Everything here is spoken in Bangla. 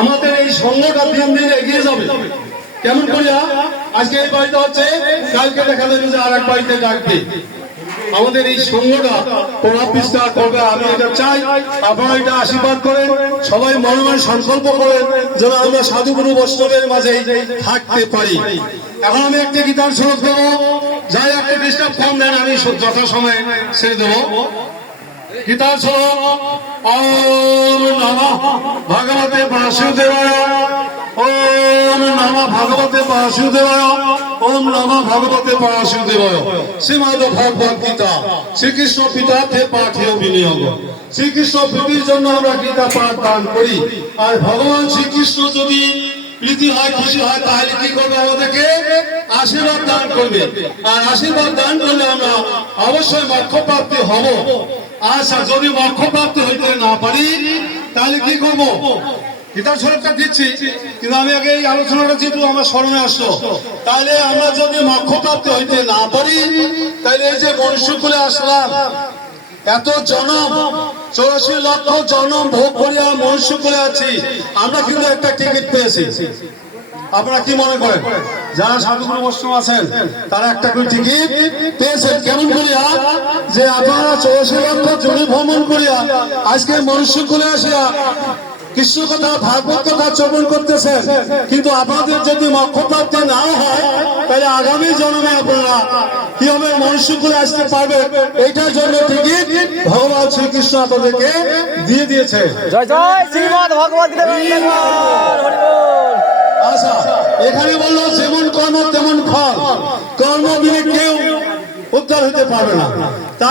আমাদের এই সংঘটা দিন দিন এগিয়ে যাবে। কেমন করিয়া? আজকে এই বাড়িতে হচ্ছে, কালকে দেখা যাবে যে আর এক বাড়িতে ডাকবে আমাদের এই সংঘটা প্রভাব বিস্তার করবে, আমি এটা চাই। আপনারা এটা আশীর্বাদ করেন, সবাই মনে মনে সংকল্প করেন যেন আমরা সাধু সাধুগুরু বৈষ্ণবের মাঝে থাকতে পারি। এখন আমি একটি গীতার সুরত দেবো, যাই একটা ডিস্টার্ব কম দেন আমি যথা সময় ছেড়ে দেবো। গীতার ওম বাসুদেবায়। ওম বাসুদেবায়। ওম বাসুদেবায়। শ্রীমদ ভগবত গীতা। শ্রীকৃষ্ণ পিতাতে বিনিয়োগ শ্রীকৃষ্ণ প্রীতির জন্য আমরা গীতা পাঠ দান করি। আর ভগবান শ্রীকৃষ্ণ যদি প্রীতি হয়, খুশি হয়, তাহলে কি করবে আমাদেরকে? আশীর্বাদ দান করবে। আর আশীর্বাদ দান করলে আমরা অবশ্যই মক্ষ প্রাপ্তি হব। আচ্ছা যদি মক্ষ প্রাপ্তি না পারি, তাহলে কি করব? গীতার স্বরূপটা দিচ্ছি, কিন্তু আমি আগে এই আলোচনাটা যেহেতু আমার স্মরণে আসলো, তাহলে আমরা যদি মক্ষ প্রাপ্তি হইতে না পারি, তাহলে এই যে মনুষ্যকুলে আসলাম, এত জনম, চৌরাশি লক্ষ জনম ভোগ করিয়া মনুষ্য করে আছি, আমরা কিন্তু একটা টিকিট পেয়েছি। আপনারা কি মনে করেন? যারা সাধুগুরু বৈষ্ণব আছেন তারা একটা করে টিকিট পেয়েছেন। কেমন করিয়া? যে আপনারা চৌরাশি লক্ষ ভ্রমণ করিয়া আজকে মনুষ্য করে আসিয়া কৃষ্ণ কথা ভাগবত কথা শ্রবণ করতেছেন কিন্তু আপনাদের যদি মক্ষপ্রাপ্তি না হয় তাহলে আগামী জন্মে আপনারা কি হবে মনুষ্য করে আসতে পারবে এইটার জন্য টিকিট ভগবান শ্রীকৃষ্ণ আপনাদেরকে দিয়ে দিয়েছে জয় জয় শ্রীমদ ভগবত এখানে বলল যেমন কর্ম তেমন ফল। কর্ম মিলে কেউ উদ্ধার হতে পারবে না।